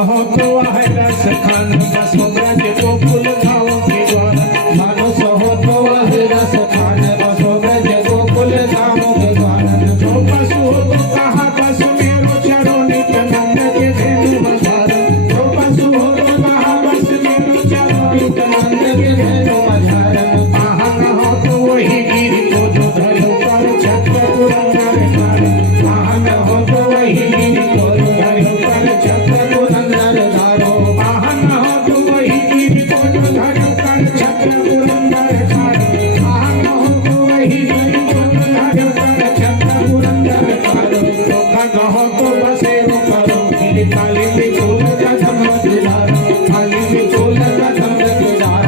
कहो तो वह रस खान बसो ब्रज गोकुल गाँव के द्वार। मानस हो तो वह रस खान बसो ब्रज गोकुल गाँव के द्वार। जो पशु हो तो कहा बस मेरो चरो नित नंद के धेनु मझार। जो पशु हो तो कहा बस मेरो चरो नित नंद के धेनु मझार। वाहन हो तो वही गिर को जो धरो पर छत्र पुरंदर धार। वाहन हो तो वही गिर को जो धरो पर छत्र पुरंदर धारो। वाहन हो तो वही गिर को जो धरो पर छत्र पुरंदर धार। वाहन हो तो वही गिर को जो धरो पर छत्र पुरंदर धार। तो कहो तो बसेरो करो फिर काली में चोल कदम दुलार। खाली में चोल कदम दुलार।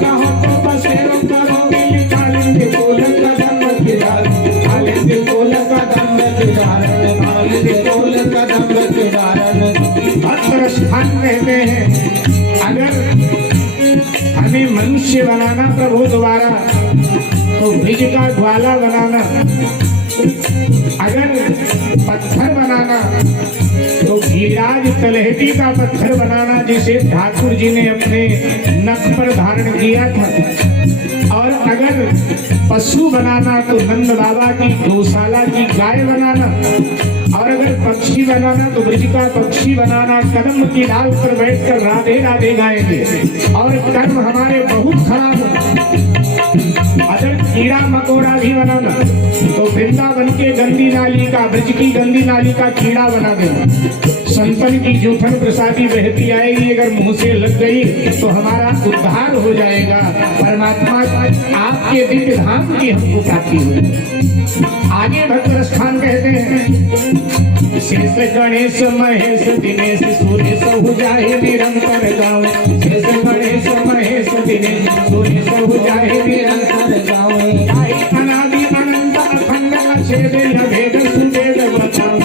कहो तो बसेरो करो फिर काली में चोल कदम दुलार। खाली में चोल कदम दुलार। खाली में चोल कदम दुलार। भक्त स्थान कहते हैं अगर हमें मनुष्य बनाना प्रभु द्वारा तो ब्रिज का ज्वाला बनाना, अगर पत्थर बनाना तो गिरिराज तलहटी का पत्थर बनाना जिसे ठाकुर जी ने अपने नख पर धारण किया था। और अगर पशु बनाना तो नंद बाबा की गौशाला की गाय बनाना। और अगर पक्षी बनाना तो ब्रिज का पक्षी बनाना। कदम की डाल पर बैठकर राधे राधे गाएंगे और कर्म हमारे बहुत खराब हो। अगर कीड़ा मकोड़ा भी बनाना तो वृंदावन के गंदी नाली का, ब्रिज की गंदी नाली का कीड़ा बना देना। संतन की जूठन प्रसादी बहती आएगी, अगर मुंह से लग गई तो हमारा उद्धार हो जाएगा। परमात्मा आपके दिव्य धाम की हमको प्राप्ति हो। आगे भक्त स्थान कहते हैं शेष गणेश महेश दिनेश सूर्य सहु जाहे निरंतर गाँव। शेष गणेश महेश दिनेश सूर्य सहु जाहे निरंतर गाँव। अनादि अनंत अखंड अछेद अभेद सुभेद बताओ।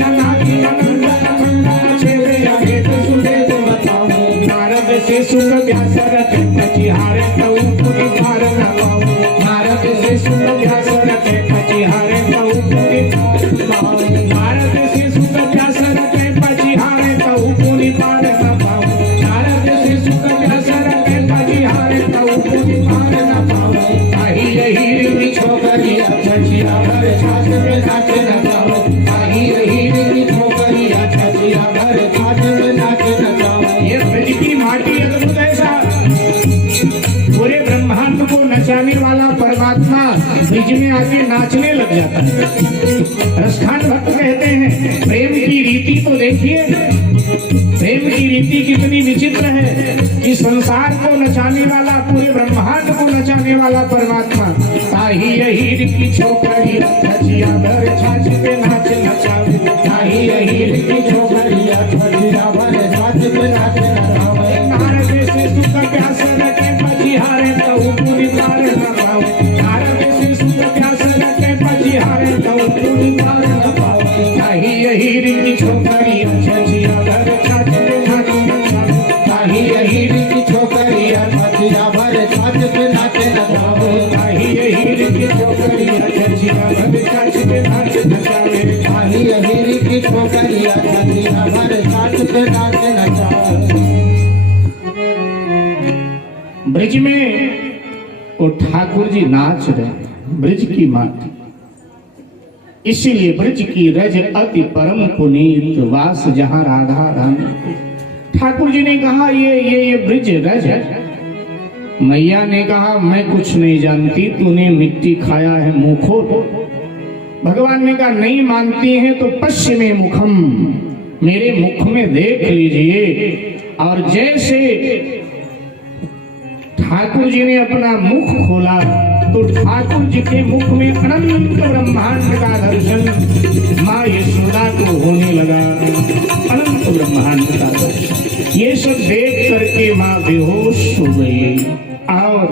अनादि अनंत अखंड अछेद अभेद सुभेद बताओ। नारद से सुन व्यास रखे पचिहारे तऊ पुनि भार न पाओ। नारद से सुन व्यास रखे पचिहारे तऊ पुनि पाओ। नारद से सुन व्यास रखे पचिहारे तऊ पुनि पार न पाओ। नारद से सुन व्यास रखे पचिहारे तऊ पुनि पार न पाओ। ताहि यही बिछो करिया छछिया भर छाछ में नाच न पाओ। ताहि यही बिछो करिया छछिया भर छाछ में नाच न पाओ। ये ब्रज की माटी अद्भुत ऐसा पूरे ब्रह्मांड को नचाने वाला परमात्मा ब्रिज में आके नाचने लग जाता है। रसखान भक्त कहते हैं प्रेम की रीति तो देखिए, प्रेम की रीति कितनी विचित्र है कि संसार को नचाने वाला, पूरे ब्रह्मांड को नचाने वाला परमात्मा ताही यही की छोकरी छछिया भर छाछ पे नाच नचावे। ताही यही की छोकरी छछिया भर छाछ पे नाच नचावे। नारद से सुख प्यास रखे पचिहारे तऊ पुनि पार न पाओ। नारद से सुख प्यास रखे पचिहारे तऊ पुनि पार न पाओ। ताही यही की छोकरी छछिया भर छाछ पे नाच नचावे। ताही यही की छोकरी छछिया भर छाछ पे नाच नचावे। ताही यही की छोकरी छछिया भर छाछ पे नाच नचावे। ताही यही की छोकरी छछिया भर छाछ पे नाच नचावे। ब्रिज में वो ठाकुर जी नाच रहे, ब्रिज की माटी। इसीलिए ब्रिज की रज अति परम पुनीत वास जहां राधा रानी। ठाकुर जी ने कहा ये ब्रिज रज है। मैया ने कहा मैं कुछ नहीं जानती, तूने मिट्टी खाया है मुखो। भगवान ने कहा नहीं मानती है तो पश्चिमे मुखम, मेरे मुख में देख लीजिए। और जैसे ठाकुर जी ने अपना मुख खोला तो ठाकुर जी के मुख में अनंत ब्रह्मांड का दर्शन माँ यशोदा को होने लगा। अनंत ब्रह्मांड का दर्शन, ये सब देख करके माँ बेहोश हो गई। और